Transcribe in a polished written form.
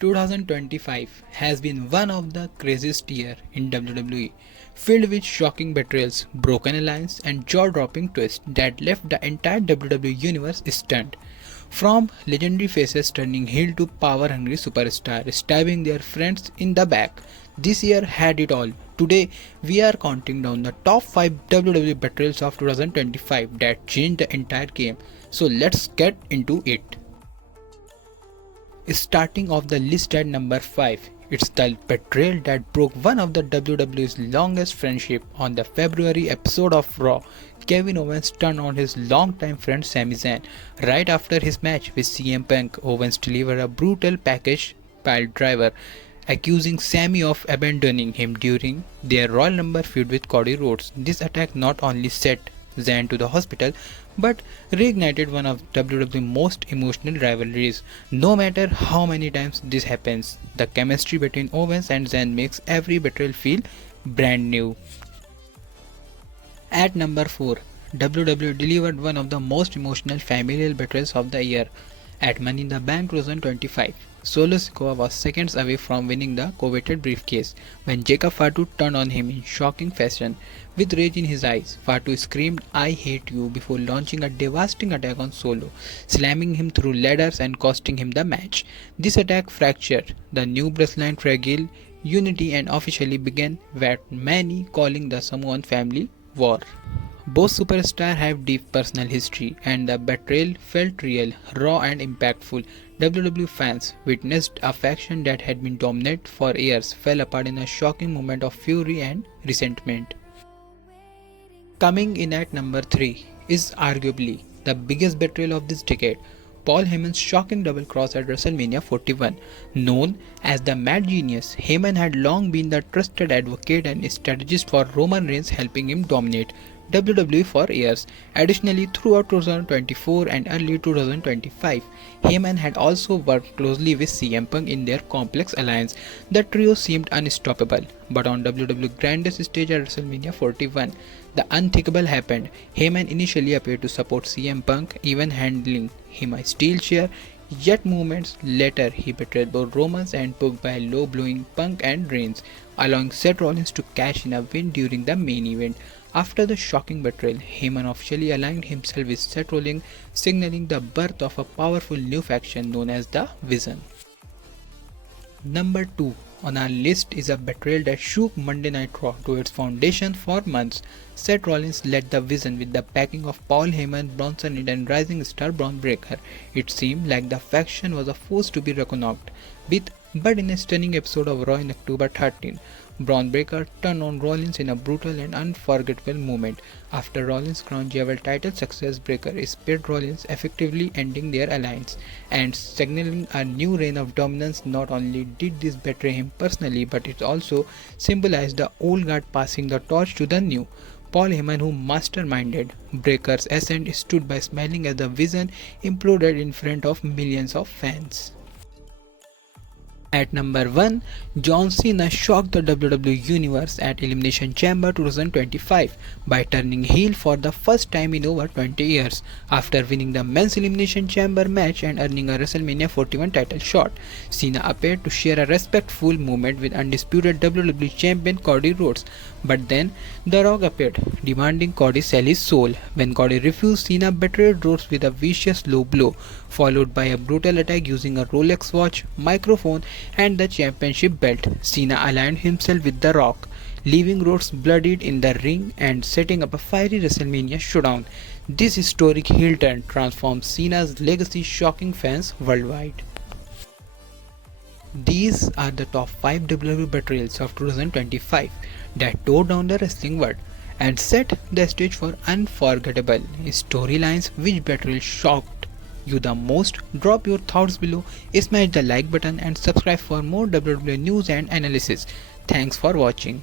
2025 has been one of the craziest year in WWE, filled with shocking betrayals, broken alliance, and jaw-dropping twists that left the entire WWE universe stunned. From legendary faces turning heel to power-hungry superstars stabbing their friends in the back, this year had it all. Today, we are counting down the top 5 WWE betrayals of 2025 that changed the entire game. So let's get into it. Starting off the list at number 5, it's the betrayal that broke one of the WWE's longest friendship. On the February episode of Raw, Kevin Owens turned on his longtime friend Sami Zayn. Right after his match with CM Punk, Owens delivered a brutal package pile driver, accusing Sami of abandoning him during their Royal Rumble feud with Cody Rhodes. This attack not only sent Zayn to the hospital but reignited one of WWE's most emotional rivalries. No matter how many times this happens, the chemistry between Owens and Zayn makes every betrayal feel brand new. At number 4, WWE delivered one of the most emotional familial betrayals of the year. At Money in the Bank 2025, Solo Sikoa was seconds away from winning the coveted briefcase when Jacob Fatu turned on him in shocking fashion. With rage in his eyes, Fatu screamed, "I hate you," before launching a devastating attack on Solo, slamming him through ladders and costing him the match. This attack fractured the new Wrestling fragile unity and officially began what many calling the Samoan family war. Both superstars have deep personal history, and the betrayal felt real, raw, and impactful. WWE fans witnessed a faction that had been dominant for years fell apart in a shocking moment of fury and resentment. Coming in at number 3 is arguably the biggest betrayal of this decade. Paul Heyman's shocking double cross at WrestleMania 41. Known as the Mad Genius, Heyman had long been the trusted advocate and strategist for Roman Reigns, helping him dominate WWE for years. Additionally, throughout 2024 and early 2025, Heyman had also worked closely with CM Punk in their complex alliance. The trio seemed unstoppable, but on WWE's grandest stage at WrestleMania 41, the unthinkable happened. Heyman initially appeared to support CM Punk, even handling him a steel chair. Yet moments later, he betrayed both Romans and Punk by low-blowing Punk and Reigns, allowing Seth Rollins to cash in a win during the main event. After the shocking betrayal, Heyman officially aligned himself with Seth Rollins, signaling the birth of a powerful new faction known as the Vision. Number 2 on our list is a betrayal that shook Monday Night Raw to its foundation for months. Seth Rollins led the Vision with the backing of Paul Heyman, Bronson Reed, and rising star Braun Breaker. It seemed like the faction was a force to be reckoned with, but in a stunning episode of Raw in October 13, Braun Breaker turned on Rollins in a brutal and unforgettable moment. After Rollins' Crown Jewel title success, Breaker spared Rollins, effectively ending their alliance and signaling a new reign of dominance. Not only did this betray him personally, but it also symbolized the old guard passing the torch to the new. Paul Heyman, who masterminded Breaker's ascent, stood by smiling as the Vision imploded in front of millions of fans. At number 1, John Cena shocked the WWE Universe at Elimination Chamber 2025 by turning heel for the first time in over 20 years. After winning the Men's Elimination Chamber match and earning a WrestleMania 41 title shot, Cena appeared to share a respectful moment with undisputed WWE Champion Cody Rhodes. But then, The Rock appeared, demanding Cody sell his soul. When Cody refused, Cena betrayed Rhodes with a vicious low blow, followed by a brutal attack using a Rolex watch, microphone, and the championship belt. Cena aligned himself with The Rock, leaving Rhodes bloodied in the ring and setting up a fiery WrestleMania showdown. This historic heel turn transformed Cena's legacy, shocking fans worldwide. These are the top 5 WWE betrayals of 2025 that tore down the wrestling world and set the stage for unforgettable storylines. Which betrayal shocked you the most? Drop your thoughts below, smash the like button and subscribe for more WWE news and analysis. Thanks for watching.